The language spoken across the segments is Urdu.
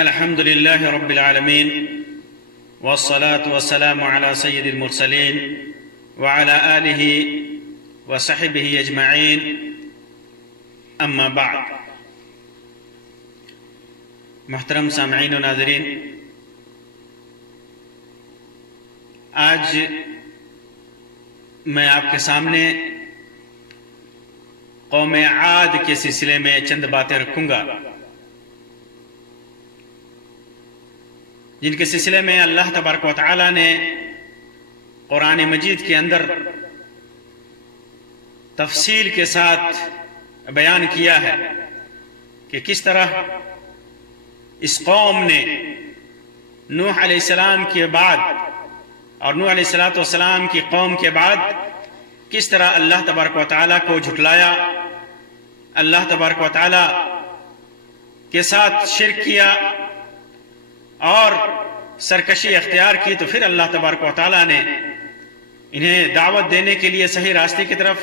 الحمد لله رب العالمين والصلاة والسلام على سيد المرسلين وعلى آله وصحبه أجمعين أما بعد. محترم سامعین و ناظرین، آج میں آپ کے سامنے قوم عاد کے سلسلے میں چند باتیں رکھوں گا، جن کے سلسلے میں اللہ تبارک و تعالی نے قرآن مجید کے اندر تفصیل کے ساتھ بیان کیا ہے کہ کس طرح اس قوم نے نوح علیہ السلام کے بعد اور نوح علیہ السلام کی قوم کے بعد کس طرح اللہ تبارک و تعالیٰ کو جھٹلایا، اللہ تبارک و تعالیٰ کے ساتھ شرک کیا اور سرکشی اختیار کی، تو پھر اللہ تبارک و تعالیٰ نے انہیں دعوت دینے کے لیے صحیح راستے کی طرف،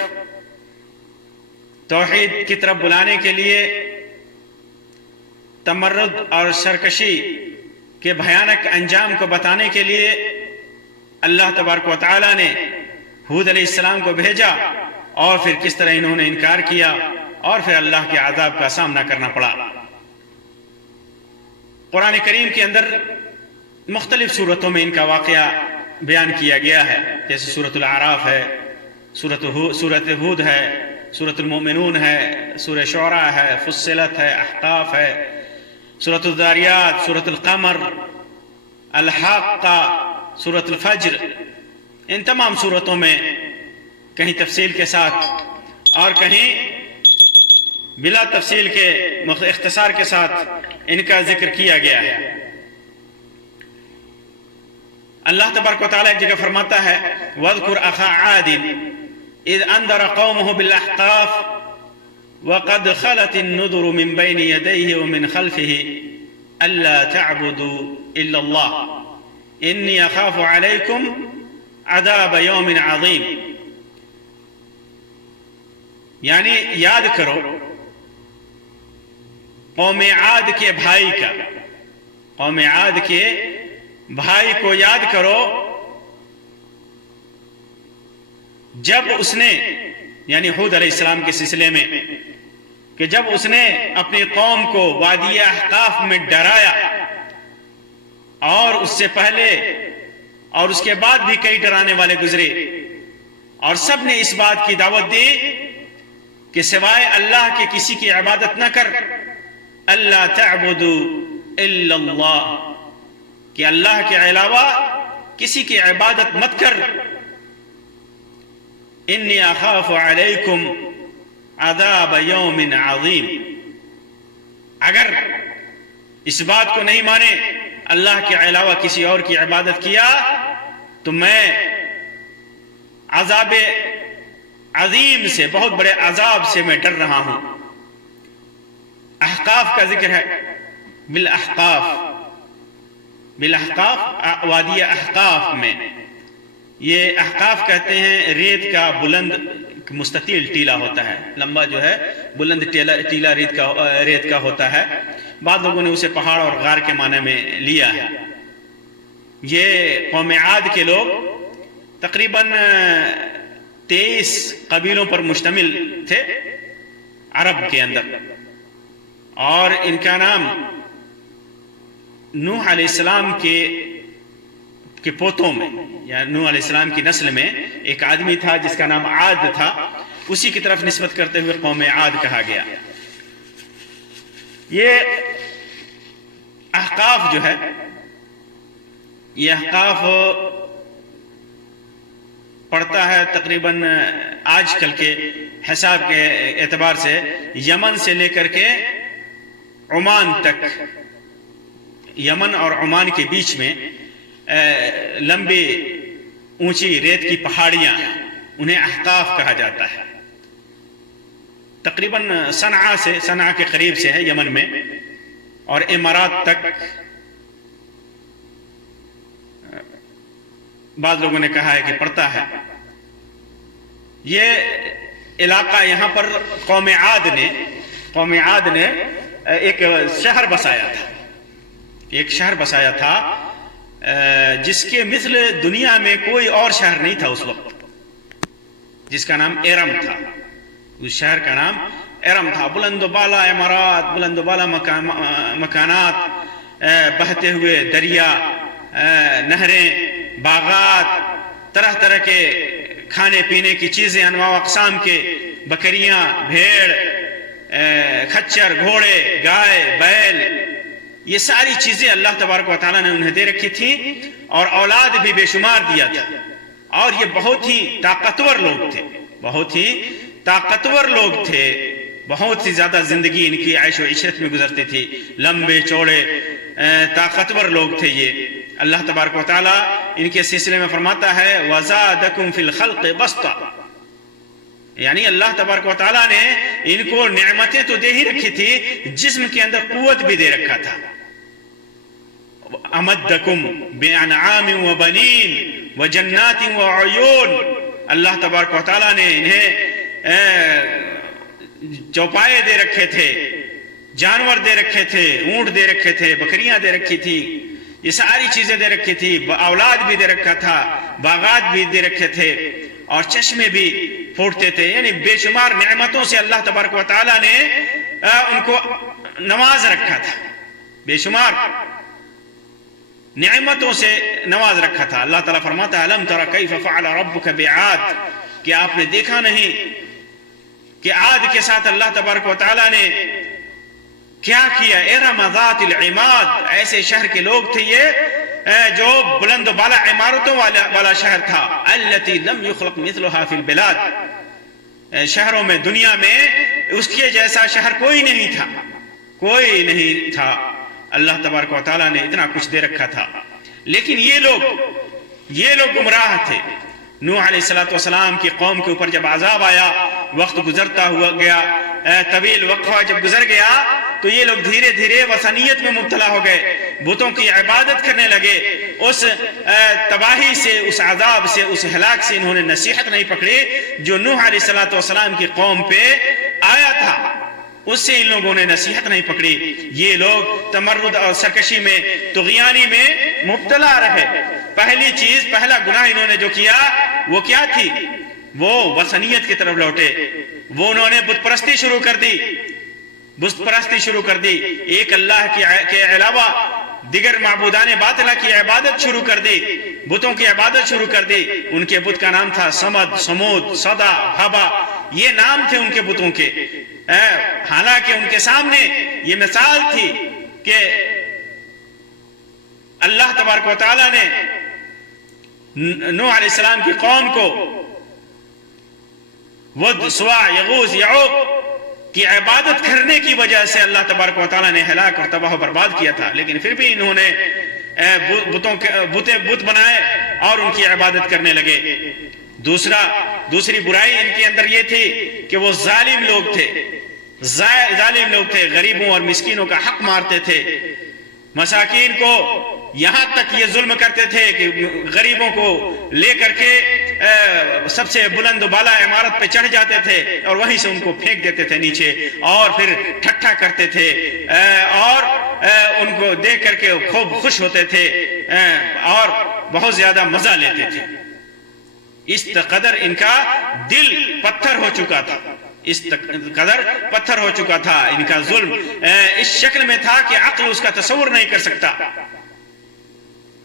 توحید کی طرف بلانے کے لیے تمرد اور سرکشی کے بھیانک انجام کو بتانے کے لیے اللہ تبارک و تعالیٰ نے ہود علیہ السلام کو بھیجا، اور پھر کس طرح انہوں نے انکار کیا اور پھر اللہ کے عذاب کا سامنا کرنا پڑا۔ قرآن کریم کے اندر مختلف صورتوں میں ان کا واقعہ بیان کیا گیا ہے، جیسے سورۃ الاعراف ہے، سورۃ ہود ہے، سورۃ المؤمنون ہے، سورہ شعراء ہے، فصلت ہے، احقاف ہے، سورۃ الذاریات، سورۃ القمر، الحاقہ، سورۃ الفجر۔ ان تمام صورتوں میں کہیں تفصیل کے ساتھ اور کہیں بلا تفصیل کے اختصار کے ساتھ ان کا ذکر کیا گیا ہے۔ اللہ تبارک و تعالیٰ ایک جگہ فرماتا ہے وَاذْكُرْ أَخَا عَادٍ إِذْ أَنذَرَ قَوْمَهُ بِالْأَحْقَافِ وَقَدْ خَلَتِ النُّذُرُ مِنْ بَيْنِ يَدَيْهِ وَمِنْ خَلْفِهِ أَلَّا تَعْبُدُوا إِلَّا اللَّهَ إِنِّي أَخَافُ عَلَيْكُمْ عَذَابَ يَوْمٍ عَظِيمٍ۔ یعنی یاد کرو قوم عاد کے بھائی کا، قوم عاد کے بھائی کو یاد کرو جب اس نے، یعنی ہود علیہ السلام کے سلسلے میں، کہ جب اس نے اپنی قوم کو وادی احقاف میں ڈرایا، اور اس سے پہلے اور اس کے بعد بھی کئی ڈرانے والے گزرے، اور سب نے اس بات کی دعوت دی کہ سوائے اللہ کے کسی کی عبادت نہ کر، اللہ تعبدوا الا اللہ، کہ اللہ کے علاوہ کسی کی عبادت مت کر، انی اخاف علیکم عذاب یوم عظیم۔ اگر اس بات کو نہیں مانے، اللہ کے علاوہ کسی اور کی عبادت کیا، تو میں عذاب عظیم سے، بہت بڑے عذاب سے میں ڈر رہا ہوں۔ احقاف کا ذکر ہے، بالاحقاف، بالاحقاف وادی احقاف میں، یہ احقاف کہتے ہیں ریت کا بلند مستطیل ٹیلا ہوتا ہے، لمبا جو ہے بلند ٹیلا ریت کا ہوتا ہے۔ بعض لوگوں نے اسے پہاڑ اور غار کے معنی میں لیا ہے۔ یہ قوم عاد کے لوگ تقریباً 23 قبیلوں پر مشتمل تھے عرب کے اندر، اور ان کا نام نوح علیہ السلام کے پوتوں میں، یا نوح علیہ السلام کی نسل میں ایک آدمی تھا جس کا نام عاد تھا، اسی کی طرف نسبت کرتے ہوئے قوم عاد کہا گیا۔ یہ احقاف جو ہے، یہ احقاف پڑتا ہے تقریباً آج کل کے حساب کے اعتبار سے یمن سے لے کر کے عمان تک، یمن اور عمان کے بیچ میں لمبی اونچی ریت کی پہاڑیاں ہیں، انہیں احقاف کہا جاتا ہے۔ تقریباً صنعاء کے قریب سے ہے یمن میں، اور امارات تک بعض لوگوں نے کہا ہے کہ پڑتا ہے۔ یہ علاقہ یہاں پر قوم عاد نے ایک شہر بسایا تھا، ایک شہر بسایا تھا جس کے مثل دنیا میں کوئی اور شہر نہیں تھا اس وقت، جس کا نام ارم تھا. اس شہر کا نام ارم تھا. بلند و بالا عمارات، بلند و بالا مکانات، بہتے ہوئے دریا، نہریں، باغات، طرح طرح کے کھانے پینے کی چیزیں، انواع و اقسام کے، بکریاں، بھیڑ، خچر، گھوڑے، گائے، بیل، یہ ساری چیزیں اللہ تبارک و تعالیٰ نے انہیں دے رکھی تھی، اور اولاد بھی بے شمار دیا تھا. اور یہ بہت ہی طاقتور لوگ تھے، بہت ہی طاقتور لوگ تھے. بہت سی زیادہ زندگی ان کی عیش و عشرت میں گزرتی تھی. لمبے چوڑے طاقتور لوگ تھے یہ. اللہ تبارک و تعالیٰ ان کے سلسلے میں فرماتا ہے وَزَادَكُمْ فِي الْخَلْقِ بَسْطًا، یعنی اللہ تبارک و تعالیٰ نے ان کو نعمتیں تو دے ہی رکھی تھی، جسم کے اندر قوت بھی دے رکھا تھا. امدکم بانعام وبنین وجنات وعیون، اللہ تبارک و تعالیٰ نے انہیں چوپائے دے رکھے تھے، جانور دے رکھے تھے، اونٹ دے رکھے تھے، بکریاں دے رکھی تھی، یہ ساری چیزیں دے رکھی تھی. اولاد بھی دے رکھا تھا، باغات بھی دے رکھے تھے، اور چشمے بھی پھوٹتے تھے. یعنی بے شمار نعمتوں سے اللہ تبارک و تعالیٰ نے ان کو نواز رکھا تھا، بے شمار نعمتوں سے نواز رکھا تھا. اللہ تعالیٰ فرماتا ہے الم تر کیف فعل ربک بعاد، کہ آپ نے دیکھا نہیں کہ عاد کے ساتھ اللہ تبارک و تعالیٰ نے کیا کیا. ارم ذات العماد، ایسے شہر کے لوگ تھے یہ جو بلند و بالا عمارتوں والا شہر تھا. التی لم یخلق مثلها فی البلاد، شہروں میں، دنیا میں اس کے جیسا شہر کوئی نہیں تھا، کوئی نہیں تھا. اللہ تبارک و تعالیٰ نے اتنا کچھ دے رکھا تھا. لیکن یہ لوگ گمراہ تھے. نوح علیہ السلام کی قوم کے اوپر جب عذاب آیا، وقت گزرتا ہوا گیا، طویل وقفہ جب گزر گیا، تو یہ لوگ دھیرے دھیرے وثنیت میں مبتلا ہو گئے، بتوں کی عبادت کرنے لگے. اس تباہی سے، اس عذاب سے، اس ہلاک سے انہوں نے نصیحت نہیں پکڑی جو نوح علیہ السلام کی قوم پہ آیا تھا، اس سے ان لوگوں نے نصیحت نہیں پکڑی. یہ لوگ تمرد اور سرکشی میں، طغیانی میں مبتلا رہے. پہلا گناہ انہوں نے جو کیا وہ کیا تھی؟ وہ وثنیت کی طرف لوٹے. وہ انہوں نے بت پرستی شروع کر دی، بت پرستی شروع کر دی. ایک اللہ کے علاوہ دیگر معبودان باطلہ کی عبادت شروع کر دی، بتوں کی عبادت شروع کر دی. ان کے بت کا نام تھا سمد، سمود، صدا، بھابا، یہ نام تھے ان کے بتوں کے. حالانکہ ان کے سامنے یہ مثال تھی کہ اللہ تبارک و تعالیٰ نے نوح علیہ السلام کی قوم کو ود، سوا، یغوث، یعوق کی عبادت کرنے کی وجہ سے اللہ تبارک و تعالیٰ نے ہلاک اور تباہ و برباد کیا تھا. لیکن پھر بھی انہوں نے بت بنائے اور ان کی عبادت کرنے لگے. دوسری برائی ان کے اندر یہ تھی کہ وہ ظالم لوگ تھے، غریبوں اور مسکینوں کا حق مارتے تھے، مساکین کو یہاں تک یہ ظلم کرتے تھے کہ غریبوں کو لے کر کے سب سے بلند و بالا عمارت پہ چڑھ جاتے تھے اور وہیں سے ان کو پھینک دیتے تھے نیچے، اور پھر ٹھٹھا کرتے تھے اور ان کو دیکھ کر کے خوب خوش ہوتے تھے اور بہت زیادہ مزہ لیتے تھے. اس قدر ان کا دل پتھر ہو چکا تھا، اس قدر پتھر ہو چکا تھا. ان کا ظلم اس شکل میں تھا کہ عقل اس کا تصور نہیں کر سکتا.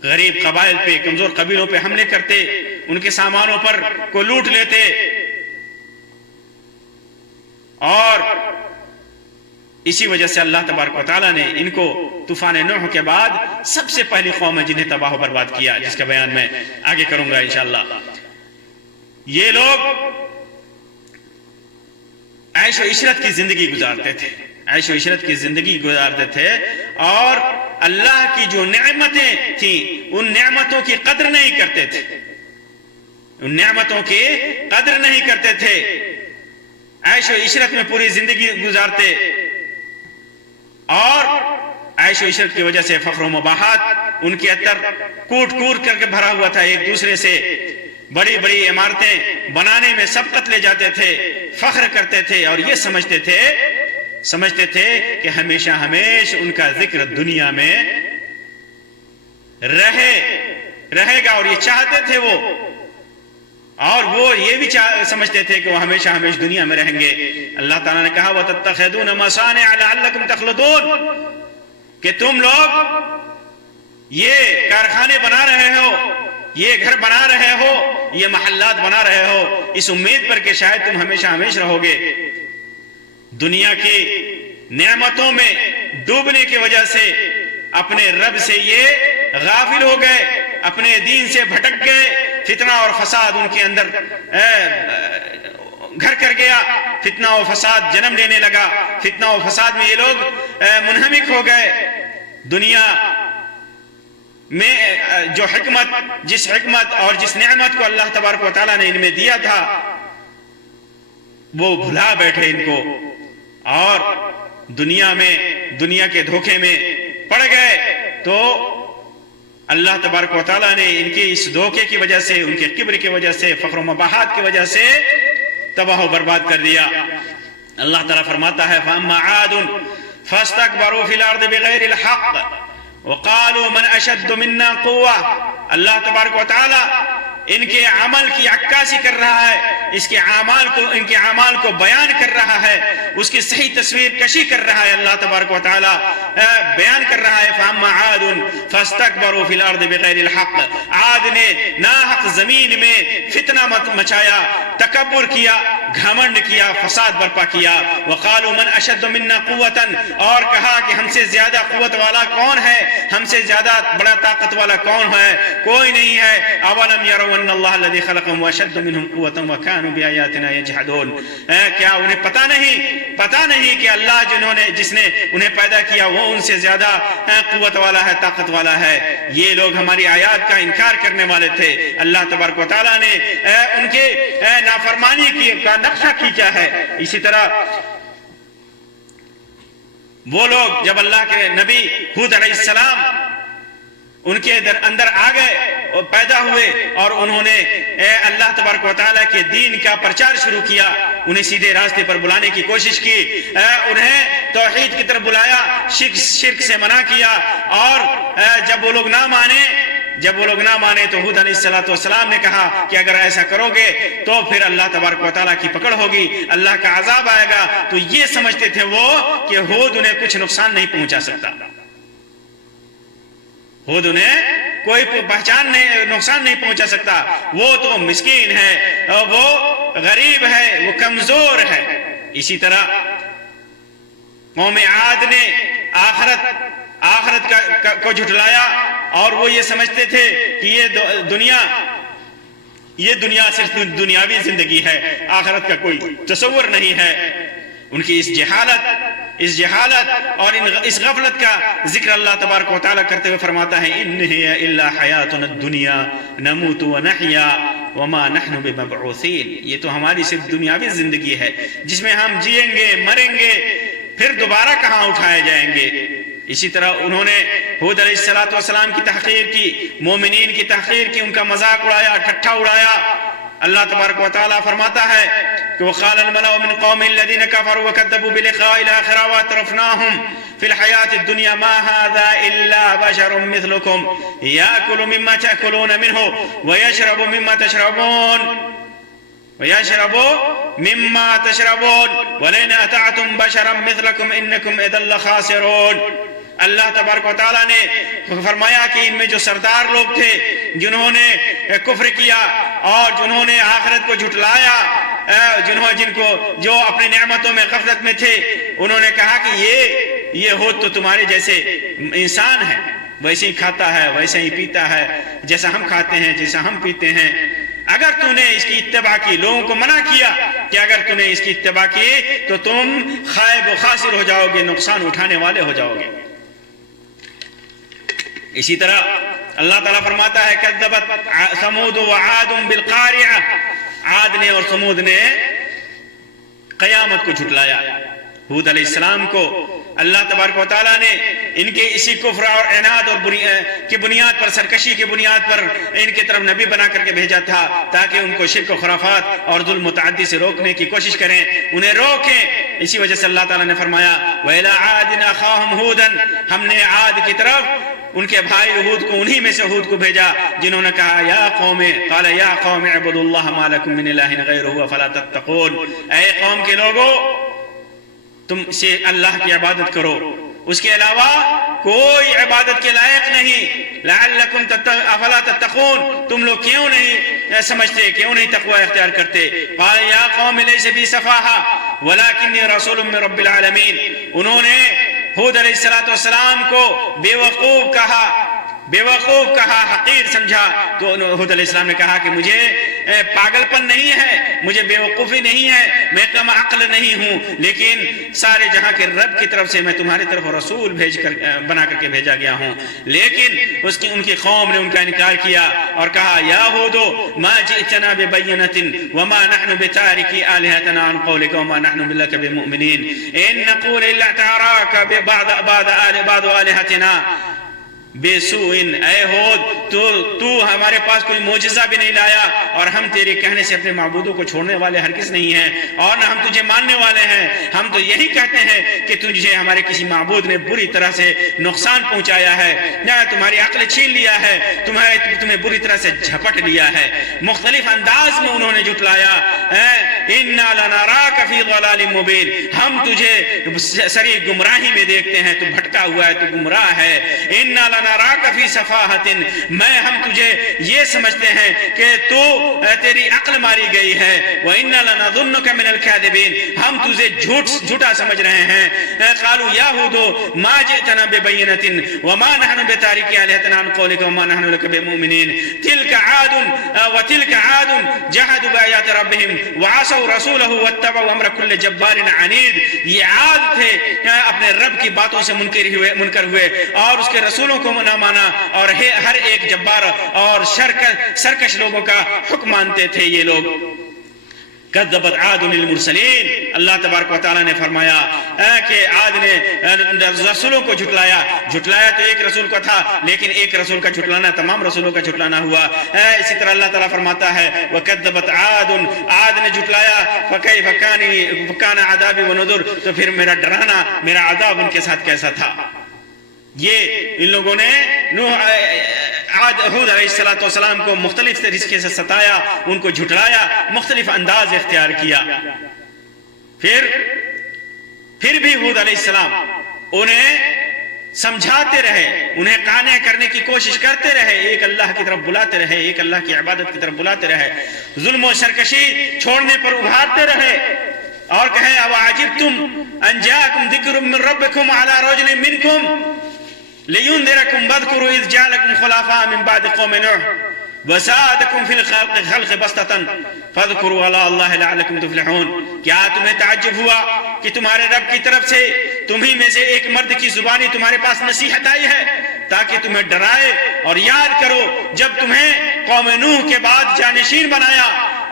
غریب قبائل پہ، کمزور قبیلوں پہ حملے کرتے، ان کے سامانوں پر کو لوٹ لیتے، اور اسی وجہ سے اللہ تبارک و تعالیٰ نے ان کو طوفان نوح کے بعد سب سے پہلی قوم ہے جنہیں تباہ و برباد کیا، جس کا بیان میں آگے کروں گا انشاءاللہ. یہ لوگ عیش و عشرت کی زندگی گزارتے تھے، عیش و عشرت کی زندگی گزارتے تھے، اور اللہ کی جو نعمتیں تھیں ان نعمتوں کی قدر نہیں کرتے تھے، ان نعمتوں کی قدر نہیں کرتے تھے. عیش و عشرت میں پوری زندگی گزارتے، اور عیش و عشرت کی وجہ سے فخر و مباحات ان کے اندر کوٹ کر کے بھرا ہوا تھا. ایک دوسرے سے بڑی بڑی عمارتیں بنانے میں سبقت لے جاتے تھے، فخر کرتے تھے، اور یہ سمجھتے تھے کہ ہمیشہ ان کا ذکر دنیا میں رہے گا، اور یہ چاہتے تھے وہ، اور وہ یہ بھی سمجھتے تھے کہ وہ ہمیشہ دنیا میں رہیں گے۔ اللہ تعالیٰ نے کہا وَتَتَّخِذُونَ مَصَانِعَ لَعَلَّكُمْ تَخْلُدُونَ، کہ تم لوگ یہ کارخانے بنا رہے ہو، یہ گھر بنا رہے ہو، یہ محلات بنا رہے ہو، اس امید پر کہ شاید تم ہمیشہ رہو گے۔ دنیا کی نعمتوں میں ڈوبنے کی وجہ سے اپنے رب سے یہ غافل ہو گئے، اپنے دین سے بھٹک گئے، فتنہ اور فساد ان کے اندر گھر کر گیا، فتنہ و فساد جنم لینے لگا، فتنہ و فساد میں یہ لوگ منہمک ہو گئے۔ دنیا میں جو جس حکمت اور جس نعمت کو اللہ تبارک و تعالیٰ نے ان میں دیا تھا وہ بھلا بیٹھے ان کو، اور دنیا کے دھوکے میں پڑ گئے۔ تو اللہ تبارک و تعالیٰ نے ان کے اس دھوکے کی وجہ سے، ان کے کبر کی وجہ سے، فخر و مباحات کی وجہ سے تباہ و برباد کر دیا۔ اللہ تعالیٰ فرماتا ہے فَأَمَّا عَادٌ فَاسْتَكْبَرُوا فِي الْأَرْضِ بِغَيْرِ الْحَقِّ وَقَالُوا مَنْ أَشَدُّ مِنَّا قُوَّةً۔ اللہ تبارک و تعالیٰ ان کے عمل کی عکاسی کر رہا ہے، ان کے اعمال کو بیان کر رہا ہے، اس کی صحیح تصویر کشی کر رہا ہے۔ اللہ تبارک و تعالیٰ بیان کر رہا ہے فَأَمَّا عَادٌ فَاسْتَكْبَرُوا فِي الْأَرْضِ بِغَيْرِ الْحَقِّ، عاد نے ناحق زمین میں فتنہ مچایا، تکبر کیا، گھمنڈ کیا، فساد برپا کیا۔ وَقَالُوا مَنْ أَشَدُّ مِنَّا قُوَّةً، اور کہا کہ ہم سے زیادہ قوت والا کون ہے، ہم سے زیادہ بڑا طاقت والا کون ہے، کوئی نہیں ہے۔ أَوَلَمْ يَرَوْا أَنَّ اللَّهَ الَّذِي خَلَقَهُمْ وَأَشَدَّ مِنْهُمْ قُوَّةً وَكَانُوا بِآيَاتِنَا يَجْحَدُونَ، کیا انہیں پتہ نہیں کہ اللہ جس نے انہیں پیدا کیا وہ ان سے زیادہ قوت والا ہے، طاقت والا ہے۔ یہ لوگ ہماری آیات کا انکار کرنے والے تھے۔ اللہ تبارک و تعالیٰ نے ان کے نافرمانی کا نقشہ کھینچا ہے۔ اسی طرح وہ لوگ جب اللہ کے نبی ہود علیہ السلام ان کے اندر آ گئے اور پیدا ہوئے، اور انہوں نے اللہ تبارک و تعالیٰ کے دین کا پرچار شروع کیا، انہیں سیدھے راستے پر بلانے کی کوشش کی، انہیں توحید کی طرف بلایا، شرک سے منع کیا، اور جب وہ لوگ نہ مانے تو ہود علیہ السلام نے کہا کہ اگر ایسا کرو گے تو پھر اللہ تبارک و تعالیٰ کی پکڑ ہوگی، اللہ کا عذاب آئے گا۔ تو یہ سمجھتے تھے وہ کہ ہود انہیں کچھ نقصان نہیں پہنچا سکتا، ہود انہیں کوئی نقصان نہیں پہنچا سکتا، وہ تو مسکین ہے، وہ غریب ہے، وہ کمزور ہے۔ اسی طرح قوم عاد نے آخرت کو جھٹلایا، اور وہ یہ سمجھتے تھے کہ یہ دنیا صرف دنیاوی زندگی ہے، آخرت کا کوئی تصور نہیں ہے۔ ان کی اس جہالت اور اس غفلت کا ذکر اللہ تبارک و تعالیٰ کرتے ہوئے فرماتا ہے إِنْ هِيَ إِلَّا حَيَاتُنَا الدُّنْيَا نَمُوتُ وَنَحْيَا وَمَا نَحْنُ بِمَبْعُوثِينَ، یہ تو ہماری صرف دنیاوی زندگی ہے جس میں ہم جئیں گے، مریں گے، پھر دوبارہ کہاں اٹھائے جائیں گے۔ اسی طرح انہوں نے ہود علیہ السلام کی تحقیر کی، مومنین کی تحقیر کی، ان کا مذاق اڑایا، ٹھٹھا اڑایا۔ اللہ تبارک و تعالیٰ فرماتا ہے کہ وَقَالَ الْمَلَأُ مِنْ قَوْمِ الَّذِينَ كَفَرُوا وَكَذَّبُوا بِلِقَاءِ الْآخِرَةِ وَأَتْرَفْنَاهُمْ فِي الْحَيَاةِ الدُّنْيَا مَا هَذَا إِلَّا بَشَرٌ مِثْلُكُمْ يَأْكُلُ مِمَّا تَأْكُلُونَ مِنْهُ وَيَشْرَبُ مِمَّا تَشْرَبُونَ وَلَئِنْ أَطَعْتُمْ بَشَرًا مِثْلَكُمْ إِنَّكُمْ إِذًا لَخَاسِرُونَ۔ اللہ تبارک و تعالیٰ نے فرمایا کہ ان میں جو سردار لوگ تھے جنہوں نے کفر کیا اور جنہوں نے آخرت کو جھٹلایا، جو اپنی نعمتوں میں غفلت میں تھے، انہوں نے کہا کہ یہ ہود تو تمہارے جیسے انسان ہے، ویسے ہی کھاتا ہے، ویسے ہی پیتا ہے، جیسا ہم کھاتے ہیں، جیسا ہم پیتے ہیں۔ اگر تو نے اس کی اتباع کی، لوگوں کو منع کیا کہ اگر تو نے اس کی اتباع کی تو تم خائب و خاسر ہو جاؤ گے، نقصان اٹھانے والے ہو جاؤ گے۔ اسی طرح اللہ تعالیٰ فرماتا ہے کذبت ثمود وعاد بالقارعہ، عاد نے اور ثمود نے قیامت کو جھٹلایا۔ ہود علیہ السلام کو اللہ تبارک و تعالیٰ نے ان کے اسی کفر اور عناد اور کی بنیاد پر، سرکشی کی بنیاد پر ان کی طرف نبی بنا کر کے بھیجا تھا تاکہ ان کو شرک و خرافات اور ظلم متعدی سے روکنے کی کوشش کریں، انہیں روکیں۔ اسی وجہ سے اللہ تعالیٰ نے فرمایا وَإِلَىٰ عَادٍ أَخَاهُمْ هُودًا، ہم نے عاد کی طرف ان کے بھائی ہود کو، انہی میں سے ہود کو بھیجا جنہوں نے کہا یا قوم، قال یا قوم اعبدوا اللہ ما لکم من الہ غیرہ فلا تتقون، اے قوم کے لوگو تم سے اللہ کی عبادت کرو، اس کے علاوہ کوئی عبادت کے لائق نہیں، لعلکم افلا تتقون، تم لوگ کیوں نہیں سمجھتے، کیوں نہیں تقوی اختیار کرتے؟ قال یا قوم لیس بی سفاہہ ولکنی رسول من رب العالمین، انہوں نے ہود علیہ السلام کو بے وقوف کہا، حقیر سمجھا، تو ہود علیہ السلام نے کہا کہ مجھے پاگل پن نہیں ہے، مجھے بے وقوفی نہیں ہے، میں کم عقل نہیں ہوں، لیکن سارے جہاں کے رب کی طرف سے میں تمہاری طرف رسول بنا کر کے بھیجا گیا ہوں۔ لیکن ان کی قوم نے ان کا انکار کیا اور کہا یا ہودو ما جئتنا ببینۃ وما نحن بتارکی آلہتنا عن قولک وما نحن لک بمؤمنین ان نقول الا تعراک بعض آلہتنا بے سوئن، اے ہود تو ہمارے پاس کوئی معجزہ بھی نہیں لایا اور ہم تیرے کہنے سے اپنے معبودوں کو چھوڑنے والے ہرگز نہیں ہیں اور نہ ہم تجھے ماننے والے ہیں، ہم تو یہی کہتے ہیں کہ تجھے ہمارے کسی معبود نے بری طرح سے نقصان پہنچایا ہے، نہ تمہاری عقل چھین لیا ہے، تمہیں بری طرح سے جھپٹ لیا ہے۔ مختلف انداز میں انہوں نے جھٹلایا، اِنَّا لَنَرَاكَ فِي ضَلَالٍ مُبِينٍ، ہم تجھے صریح گمراہی میں دیکھتے ہیں، تو بھٹکا ہوا ہے، تو گمراہ ہے۔ اِنَّا لَنَرَاكَ فِي صَفَاحَةٍ، ہم تجھے یہ سمجھتے ہیں کہ تیری عقل ماری گئی ہے، وَإِنَّا لَنَظُنُّكَ مِنَ الْكَاذِبِينَ، ہم تجھے جھوٹا سمجھ رہے ہیں۔ قالوا یا ہودو ما جئتنا ببینۃ وما نحن بتارکی آلہتنا عن قولک وما نحن لک بمؤمنین تلک عاد وتلک عاد جحدوا بآیات ربهم وعصوا رسولہ واتبعوا امر کل جبار عنید، یہ عاد تھے اپنے رب کی باتوں سے منکر ہوئے اور اس کے رسولوں کو نہ مانا اور ہر ایک جبار اور سرکش لوگوں کا حکم مانتے تھے یہ لوگ۔ کذبت عاد المرسلین، اللہ تبارک و تعالیٰ نے فرمایا کہ عاد نے رسولوں کو جھٹلایا تو ایک رسول کا تھا، لیکن ایک رسول کا جھٹلانا تمام رسولوں کا جھٹلانا ہوا۔ اسی طرح اللہ تعالیٰ فرماتا ہے وَكَذَّبَتْ عاد نے جھٹلایا فَكَيْفَ كَانَ عَذَابِي وَنُذُرِ، تو پھر میرا ڈرانا، میرا عذاب ان کے ساتھ کیسا تھا۔ یہ ان لوگوں نے ہود علیہ السلام کو مختلف طریقے سے ستایا، ان کو جھٹلایا، مختلف انداز اختیار کیا۔ پھر بھی ہود علیہ السلام انہیں سمجھاتے رہے، انہیں قانع کرنے کی کوشش کرتے رہے، ایک اللہ کی طرف بلاتے رہے، ایک اللہ کی عبادت کی طرف بلاتے رہے، ظلم و سرکشی چھوڑنے پر ابھارتے رہے اور کہے اَوَعَجِبْتُمْ أَنْ جَاءَكُمْ ذِكْرٌ مِّن رَّبِّكُمْ عَلَىٰ رَجُلٍ مِّنكُمْ لِيُنذِرَكُمْ وَاذْكُرُوا إِذْ جَعَلَكُمْ خُلَفَاءَ مِن بَعْدِ قَوْمِ نُوحٍ وَزَادَكُمْ فِي الْخَلْقِ بَسْطَةً فَاذْكُرُوا آلَاءَ اللَّهِ لَعَلَّكُمْ تُفْلِحُونَ، کیا تمہیں تعجب ہوا کہ تمہارے رب کی طرف سے تمہیں میں سے ایک مرد کی زبانی تمہارے پاس نصیحت آئی ہے تاکہ تمہیں ڈرائے، اور یاد کرو جب تمہیں قوم نوح کے بعد جانشین بنایا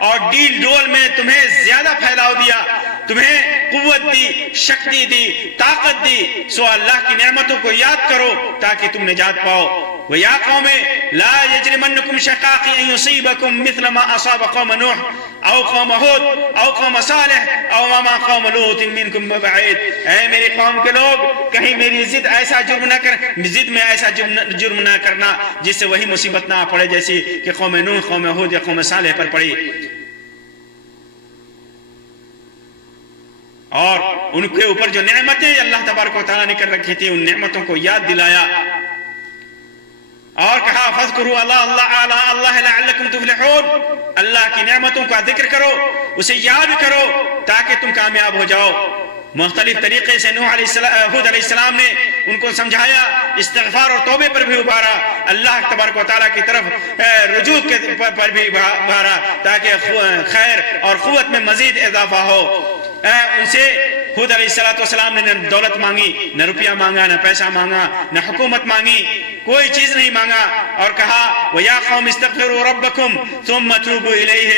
اور ڈیل ڈول میں تمہیں زیادہ پھیلاؤ دیا، تمہیں قوت دی، شکتی دی، طاقت دی، سو اللہ کی نعمتوں کو یاد کرو تاکہ تم نجات پاؤ۔ وَيَا قَوْمِ لَا يَجْرِمَنَّكُمْ شَقَاقِي أَن يُصِيبَكُمْ مِثْلَ مَا أَصَابَ قَوْمَ نُوحٍ أَوْ قَوْمَ هُودٍ أَوْ قَوْمَ صَالِحٍ أَوْ وَمَا قَوْمَ لُوطٍ مِّنكُمْ بِبَعِيدٍ، اے میری قوم کے لوگ کہیں میری ضد میں ایسا جرم نہ کرنا جس سے وہی مصیبت نہ پڑے جیسی کہ قوم نوح، قوم ہود یا قوم صالح پر پڑی۔ اور ان کے اوپر جو نعمتیں اللہ تبارک و تعالیٰ نے کر رکھی تھی ان نعمتوں کو یاد دلایا اور کہا فَاذْكُرُوا آلَاءَ اللَّهِ لَعَلَّكُمْ تُفْلِحُونَ، اللہ کی نعمتوں کا ذکر کرو، اسے یاد کرو تاکہ تم کامیاب ہو جاؤ۔ مختلف طریقے سے ہود علیہ السلام نے ان کو سمجھایا، استغفار اور توبے پر بھی ابھارا، اللہ تبارک و تعالیٰ کی طرف رجوع پر بھی ابھارا تاکہ خیر اور قوت میں مزید اضافہ ہو۔ ان سے ہود علیہ السلام نے نہ دولت مانگی، نہ روپیہ مانگا، نہ پیسہ مانگا، نہ حکومت مانگی، کوئی چیز نہیں مانگا، اور کہا وَيَا قَوْمِ اسْتَغْفِرُوا رَبَّكُمْ ثُمَّ تُوبُوا إِلَيْهِ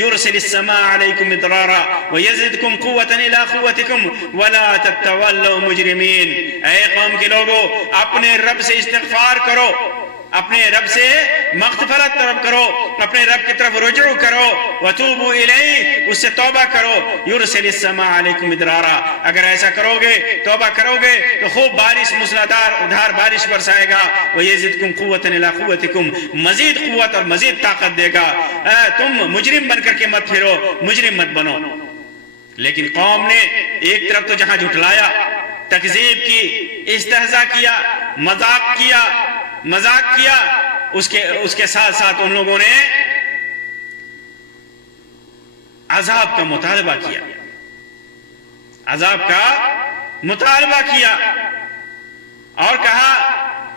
يُرْسِلِ السَّمَاءَ عَلَيْكُمْ مِدْرَارًا وَيَزِدْكُمْ قُوَّةً إِلَىٰ قُوَّتِكُمْ وَلَا تَتَّوَلَّوْا مُجْرِمِينَ، اے قوم کے لوگو اپنے رب سے استغفار کرو اپنے رب سے مغفرت طلب کرو، اپنے رب کی طرف رجوع کرو، وتوبوا الیہ، اس سے توبہ کرو، یرسل السماء علیکم مدرارا، اگر ایسا کرو گے، توبہ کرو گے تو خوب بارش، موسلادھار بارش برسائے گا، ویزدکم قوۃ الی قوتکم، مزید قوت اور مزید طاقت دے گا، تم مجرم بن کر کے مت پھرو، مجرم مت بنو۔ لیکن قوم نے ایک طرف تو جہاں جھٹلایا، تکذیب کی، استہزاء کیا، مذاق کیا، اس کے ساتھ ساتھ ان لوگوں نے عذاب کا مطالبہ کیا، عذاب کا مطالبہ کیا، اور کہا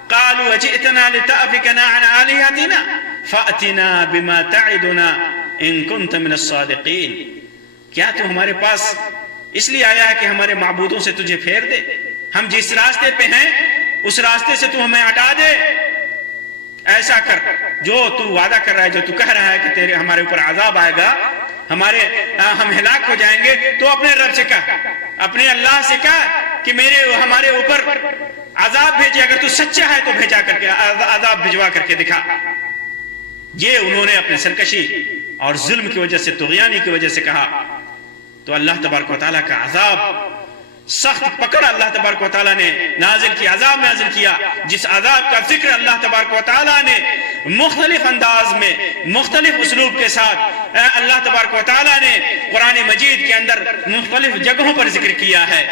قالوا جئتنا لتأفكنا عن آلهتنا فأتنا بما تعدنا ان كنت من الصادقین، کیا تو ہمارے پاس اس لیے آیا ہے کہ ہمارے معبودوں سے تجھے پھیر دے؟ ہم جس راستے پہ ہیں اس راستے سے تو ہمیں ہٹا دے، ایسا کر جو تو وعدہ کر رہا ہے، جو تو کہہ رہا ہے کہ ہمارے اوپر عذاب آئے گا، ہم ہلاک ہو جائیں گے، تو اپنے رب سے کہا، اپنے اللہ سے کہا کہ ہمارے اوپر عذاب بھیجے، اگر تو سچا ہے تو بھیجا کر کے عذاب بھجوا کر کے دکھا۔ یہ انہوں نے اپنے سرکشی اور ظلم کی وجہ سے، طغیانی کی وجہ سے کہا، تو اللہ تبارک و تعالیٰ کا عذاب، سخت پکڑ اللہ تبارک و تعالیٰ نے نازل کی، عذاب نازل کیا، جس عذاب کا ذکر اللہ تبارک و تعالیٰ نے مختلف انداز میں، مختلف اسلوب کے ساتھ اللہ تبارک و تعالیٰ نے قرآن مجید کے اندر مختلف جگہوں پر ذکر کیا ہے۔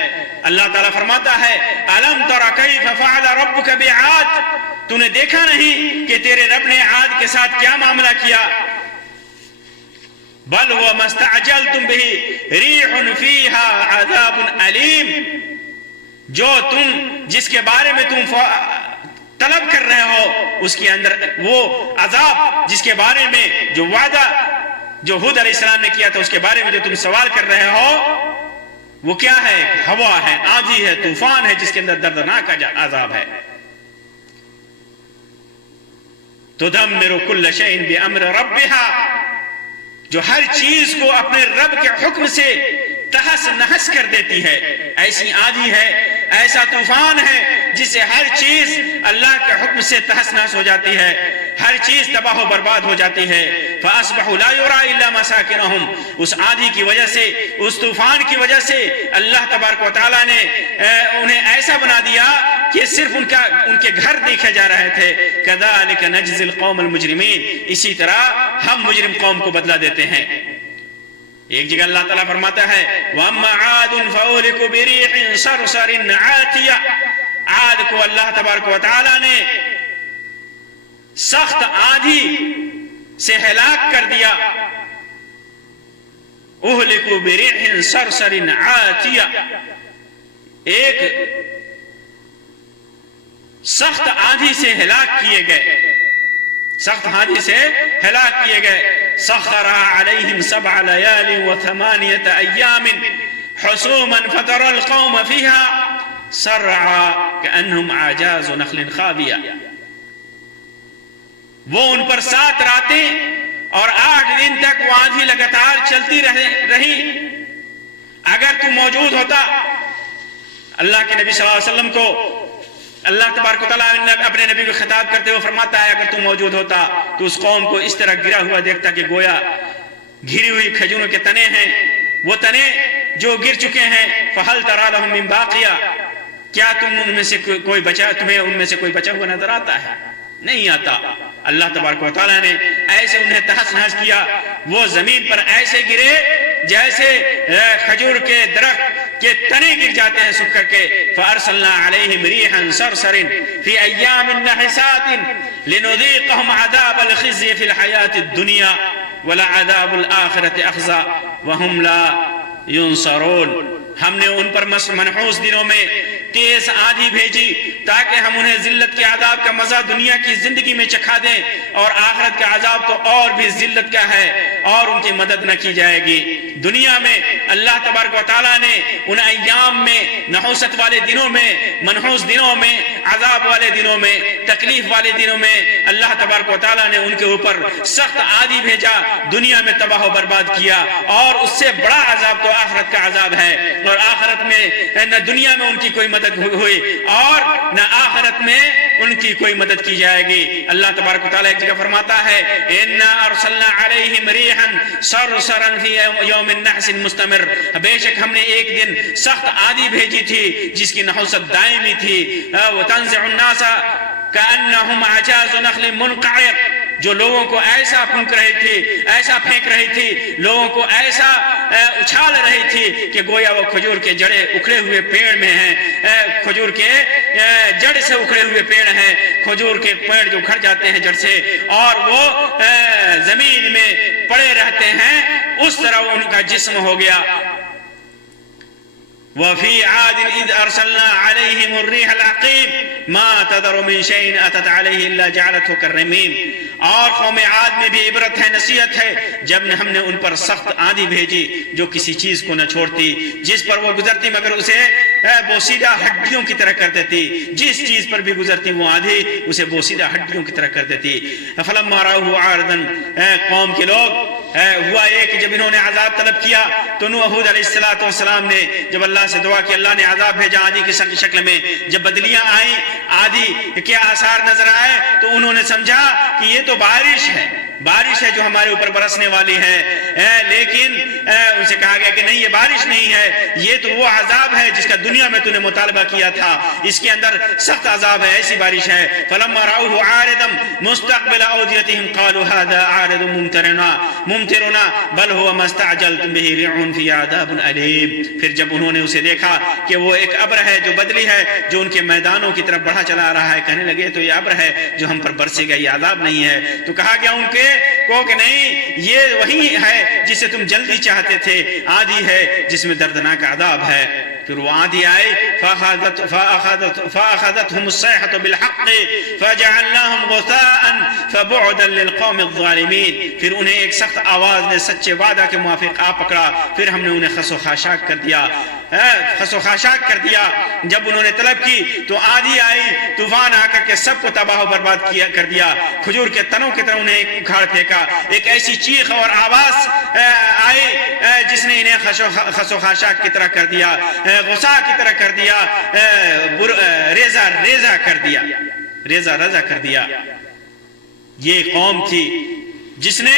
اللہ تعالیٰ فرماتا ہے أَلَمْ تَرَ كَيْفَ فَعَلَ رَبُّكَ بِعَادٍ، تو نے دیکھا نہیں کہ تیرے رب نے عاد کے ساتھ کیا معاملہ کیا؟ بل هو ما استعجلتم به ريح فيها عذاب علیم، جس کے بارے میں تم طلب کر رہے ہو، اس کے اندر وہ عذاب جس کے بارے میں جو وعدہ جو ہود علیہ السلام نے کیا تھا، اس کے بارے میں جو تم سوال کر رہے ہو، وہ کیا ہے؟ ہوا ہے، آندھی ہے، طوفان ہے، جس کے اندر دردناک عذاب ہے۔ تدمر كل شيء بأمر ربها، جو ہر چیز کو اپنے رب کے حکم سے تہس نہس کر دیتی ہے۔ ایسی آندھی ہے، ایسا طوفان ہے جس سے ہر چیز اللہ کے حکم سے تہس نہس ہو جاتی ہے، ہر چیز تباہ و برباد ہو جاتی ہے۔ فَأَصْبَحُوا لَا يُرَىٰ إِلَّا مَسَاكِنُهُمْ، اس آندھی کی وجہ سے، اس طوفان کی وجہ سے اللہ تبارک و تعالیٰ نے انہیں ایسا بنا دیا کہ صرف ان کے گھر دیکھے جا رہے تھے۔ كَذَلِكَ نَجْزِي الْقَوْمَ الْمُجْرِمِينَ، اسی طرح ہم مجرم قوم کو بدلہ دیتے ہیں۔ ایک جگہ اللہ تعالیٰ فرماتا ہے وَأَمَّا عَادٌ فَأُهْلِكُوا بِرِيحٍ صَرْصَرٍ عَاتِيَةٍ، عاد کو اللہ تبارک و تعالیٰ نے سخت آندھی سے ہلاک کر دیا۔ اہلکوا بریح صرصر عاتیہ، ایک سخت آندھی سے ہلاک کیے گئے، سخت آندھی سے ہلاک کیے گئے۔ سخرها علیہم 7 لیال و8 ایام حسوما فترى القوم فيها سرعا كأنهم اعجاز نخل خاویہ، وہ ان پر 7 راتیں اور 8 دن تک وہ آندھی لگاتار چلتی رہی۔ اگر تو موجود ہوتا، اللہ کے نبی صلی اللہ علیہ وسلم کو اللہ تبارک و تعالیٰ نے اپنے نبی کو خطاب کرتے ہوئے فرماتا ہے اگر تو موجود ہوتا تو اس قوم کو اس طرح گرا ہوا دیکھتا کہ گویا گھری ہوئی کھجوروں کے تنے ہیں، وہ تنے جو گر چکے ہیں۔ فَهَلْ تَرَىٰ لَهُم مِّن بَاقِيَةٍ، کیا تمہیں ان میں سے کوئی بچا ہوا نظر آتا ہے؟ نہیں آتا۔ اللہ تبارک و تعالیٰ نے ایسے انہیں تہس نہس کیا، وہ زمین پر ایسے گرے جیسے کھجور کے درخت کے تنے گر جاتے ہیں سوکھ کر کے۔ فَأَرْسَلْنَا عَلَيْهِمْ رِيحًا صَرْصَرٍ فِي أَيَّامٍ نَحِسَاتٍ لِنُذِيقَهُمْ عَذَابَ الْخِزْيِ فِي الْحَيَاةِ الدُّنْيَا وَلَعَذَابُ الْآخِرَةِ أَخْزَىٰ وَهُمْ لَا يُنصَرُونَ، ہم نے ان پر منحوس دنوں میں تیز آندھی بھیجی تاکہ ہم انہیں ذلت کے عذاب کا مزہ دنیا کی زندگی میں چکھا دیں، اور آخرت کا عذاب تو اور بھی ذلت کا ہے اور ان کی مدد نہ کی جائے گی۔ دنیا میں اللہ تبارک و تعالیٰ نے ان ایام میں، نحوست والے دنوں میں، منحوس دنوں میں، عذاب والے دنوں میں، تکلیف والے دنوں میں اللہ تبارک و تعالیٰ نے ان کے اوپر سخت آندھی بھیجا، دنیا میں تباہ و برباد کیا، اور اس سے بڑا عذاب تو آخرت کا عذاب ہے، اور آخرت میں نہ دنیا میں ان کی کوئی مدد ہوئی اور نہ آخرت میں ان کی کوئی مدد کی جائے گی۔ اللہ تبارک و تعالیٰ ایک جگہ فرماتا ہے اِنَّا أَرْسَلْنَا عَلَيْهِمْ رِيحًا صَرْصَرًا فِي يَوْمٍ نَحْسٍ مُسْتَمِرٍ، بے شک ہم نے ایک دن سخت آندھی بھیجی تھی جس کی نحوست دائمی تھی۔ وَتَنزِعُ النَّاسَ كَأَنَّهُمْ أَعْجَازُ نَخْلٍ مُنْقَعِرٍ، جو لوگوں کو ایسا پھونک رہی تھی، ایسا پھینک رہی تھی، لوگوں کو ایسا اچھال رہی تھی کہ گویا وہ کھجور کے جڑے اکھڑے ہوئے پیڑ میں ہیں، کھجور کے جڑ سے اکھڑے ہوئے پیڑ ہیں، کھجور کے پیڑ جو اکھڑ جاتے ہیں جڑ سے اور وہ زمین میں پڑے رہتے ہیں، اس طرح ان کا جسم ہو گیا۔ وفي عاد إذ أرسلنا عليهم الريح العقيم ما تذر من شيء أتت عليه إلا جعلته كالرميم، اور قوم عاد میں بھی عبرت ہے، نصیحت ہے، جب ہم نے ان پر سخت آندھی بھیجی جو کسی چیز کو نہ چھوڑتی، جس پر وہ گزرتی مگر اسے بوسیدہ ہڈیوں کی طرح کر دیتی، جس چیز پر بھی گزرتی وہ آندھی اسے بوسیدہ ہڈیوں کی طرح کر دیتی۔ فلما رأوه عارضا، قوم کے لوگ ہوا یہ کہ جب انہوں نے عذاب طلب کیا تو نوح ہود علیہ السلام نے جب اللہ سے دعا کی، اللہ نے عذاب بھیجا آندھی کی شکل میں، جب بدلیاں آئیں، آندھی کے آثار نظر آئے تو انہوں نے سمجھا کہ یہ تو بارش ہے، بارش ہے جو ہمارے اوپر برسنے والی ہے، لیکن ان سے کہا گیا کہ نہیں، یہ بارش نہیں ہے، یہ تو وہ عذاب ہے جس کا دنیا میں تو نے مطالبہ کیا تھا، اس کے اندر سخت عذاب ہے، ایسی بارش ہے۔ فلما رأوه عارضا مستقبل أوديتهم قالوا هذا عارض ممطرنا بل هو ما استعجلتم به ريح فيها عذاب أليم، پھر جب انہوں نے اسے دیکھا کہ وہ ایک ابر ہے جو بدلی ہے جو ان کے میدانوں کی طرف بڑھا چلا رہا ہے، کہنے لگے تو یہ ابر ہے جو ہم پر برسے گا، یہ عذاب نہیں ہے۔ تو کہا گیا ان کے کو کہ نہیں، یہ وہی ہے جسے تم جلدی چاہتے تھے، آندھی ہے جس میں دردناک عذاب ہے۔ پھر وہ آندھی آئی فأخذتهم الصيحة بالحق فجعلناهم غثاء فبعدا للقوم الظالمين، پھر انہیں ایک سخت آواز نے سچے وعدہ کے موافق آ پکڑا، پھر ہم نے انہیں خس و خاشاک کر دیا، خس و خاشاک کر دیا۔ جب انہوں نے طلب کی تو آندھی آئی، طوفان آ کر کے سب کو تباہ و برباد کر دیا، کھجور کے تنوں کی طرح انہیں اکھاڑ پھینکا، ایک ایسی چیخ اور آواز آئی جس نے انہیں خس و خاشاک کی طرح کر دیا، غصہ کی طرح کر دیا، ریزہ ریزہ کر دیا، ریزہ رزہ کر دیا۔ یہ قوم تھی جس نے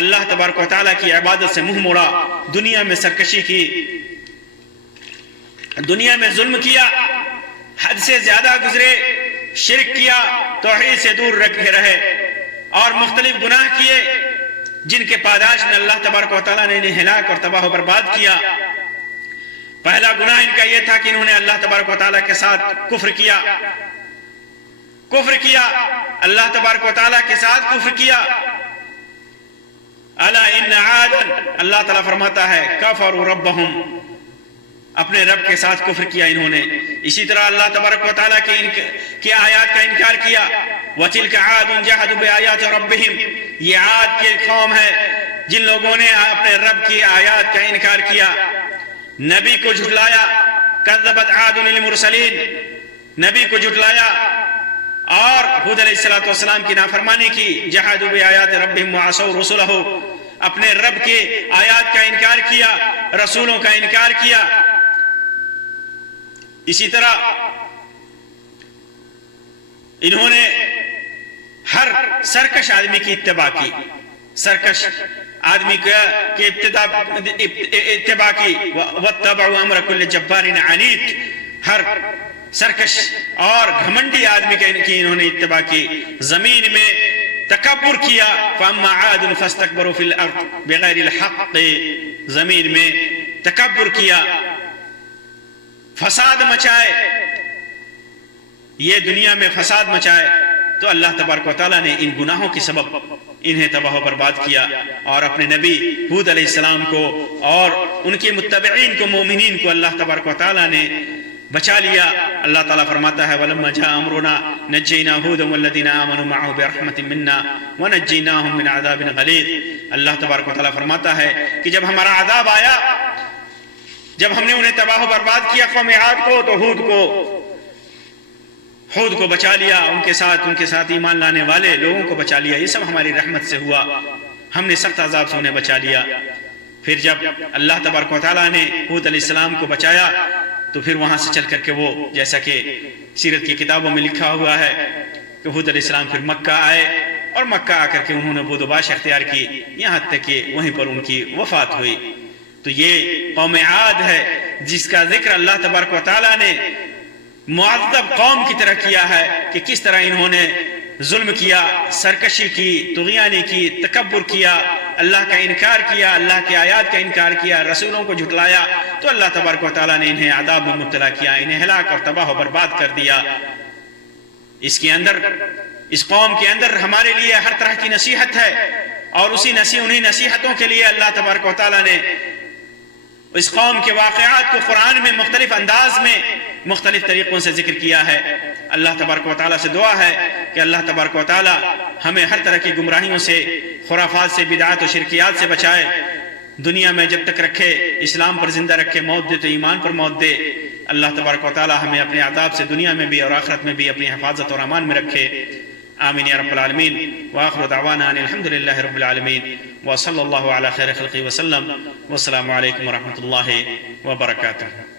اللہ تبارک و تعالیٰ کی عبادت سے منہ موڑا، دنیا میں سرکشی کی، دنیا میں ظلم کیا، حد سے زیادہ گزرے، شرک کیا، توحید سے دور رہے اور مختلف گناہ کیے جن کے پاداش میں اللہ تبارک و تعالیٰ نے انہیں ہلاک اور تباہ و برباد کیا۔ پہلا گناہ ان کا یہ تھا کہ انہوں نے اللہ تبارک و تعالیٰ کے ساتھ کفر کیا، اللہ تبارک و تعالیٰ کے ساتھ کفر کیا۔ الا ان عادا، اللہ تعالیٰ فرماتا ہے کفروا ربهم، اپنے رب کے ساتھ کفر کیا انہوں نے۔ اسی طرح اللہ تبارک و تعالیٰ کی آیات کا انکار کیا۔ وَتِلْكَ عَادٌ جَحَدُوا بِآيَاتِ رَبِّهِمْ، یہ عاد کی قوم ہے جن لوگوں نے اپنے رب کی آیات کا انکار کیا، نبی کو جھٹلایا۔ کذبت عاد المرسلین، نبی کو جھٹلایا اور ہود علیہ السلام کی نافرمانی کی۔ جحدوا بآیات ربهم وعصوا رسله، اپنے رب کے آیات کا انکار کیا، رسولوں کا انکار کیا۔ اسی طرح انہوں نے ہر سرکش آدمی کی اتباع کی، سرکش آدمی کی اتباع کی۔ واتبعوا امر كل جبار عنید، ہر سرکش اور گھمنڈی آدمی کی انہوں نے اتباع کی۔ زمین میں تکبر کیا، فاما عاد فاستكبروا في الارض بغیر الحق، زمین میں تکبر کیا، فساد مچائے، یہ دنیا میں فساد مچائے، تو اللہ تبارک و تعالیٰ نے ان گناہوں کے سبب انہیں تباہ و برباد کیا اور اپنے نبی ہود علیہ السلام کو اور ان کے متبعین کو، مومنین کو اللہ تبارک و تعالیٰ نے بچا لیا۔ اللہ تعالیٰ فرماتا ہے وَلَمَّا جَاءَ أَمْرُنَا نَجَّيْنَا هُودًا وَالَّذِينَ آمَنُوا مَعَهُ بِرَحْمَةٍ مِنَّا وَنَجَّيْنَاهُم مِّنْ عَذَابٍ غَلِيظٍ۔ اللہ تبارک و تعالیٰ فرماتا ہے کہ جب ہمارا عذاب آیا، جب ہم نے انہیں تباہ و برباد کیا، قوم عاد کو، تو ہود کو بچا لیا، ان کے ساتھ ایمان لانے والے لوگوں کو بچا لیا۔ یہ سب ہماری رحمت سے ہوا، ہم نے سخت عذاب سے انہیں بچا لیا۔ پھر جب اللہ تبارک و تعالیٰ نے ہود علیہ السلام کو بچایا تو تو پھر وہاں سے چل کر کے وہ جیسا کہ سیرت کی کتابوں میں لکھا ہوا ہے کہ حود علیہ السلام پھر مکہ آئے اور مکہ آ کر کے انہوں نے بود و باش اختیار کی یہاں تک کہ وہیں پر ان کی وفات ہوئی۔ تو یہ قوم عاد ہے جس کا ذکر اللہ تبارک و تعالیٰ نے معذب قوم کی طرح کیا ہے کہ کس طرح انہوں نے ظلم کیا، سرکشی کی، طغیانی کی، تکبر کیا، اللہ کا انکار کیا، اللہ کی آیات کا انکار کیا، رسولوں کو جھٹلایا، تو اللہ تبارک و تعالیٰ نے انہیں عذاب میں مبتلا کیا، انہیں ہلاک اور تباہ و برباد کر دیا۔ اس قوم کے اندر ہمارے لیے ہر طرح کی نصیحت ہے، اور انہی نصیحتوں کے لیے اللہ تبارک و تعالیٰ نے اس قوم کے واقعات کو قرآن میں مختلف انداز میں مختلف طریقوں سے ذکر کیا ہے۔ اللہ تبارک و تعالیٰ سے دعا ہے کہ اللہ تبارک و تعالیٰ ہمیں ہر طرح کی گمراہیوں سے، خرافات سے، بدعات و شرکیات سے بچائے، دنیا میں جب تک رکھے، اسلام پر زندہ رکھے، موت دے تو ایمان پر موت دے۔ اللہ تبارک و تعالیٰ ہمیں اپنے عذاب سے دنیا میں بھی اور آخرت میں بھی اپنی حفاظت اور امان میں رکھے۔ آمین یا رب العالمین۔ وآخر دعوانا ان الحمد للہ رب العالمین وصلی اللہ علی خیر خلقہ وسلم۔ والسلام علیکم ورحمۃ اللہ وبرکاتہ۔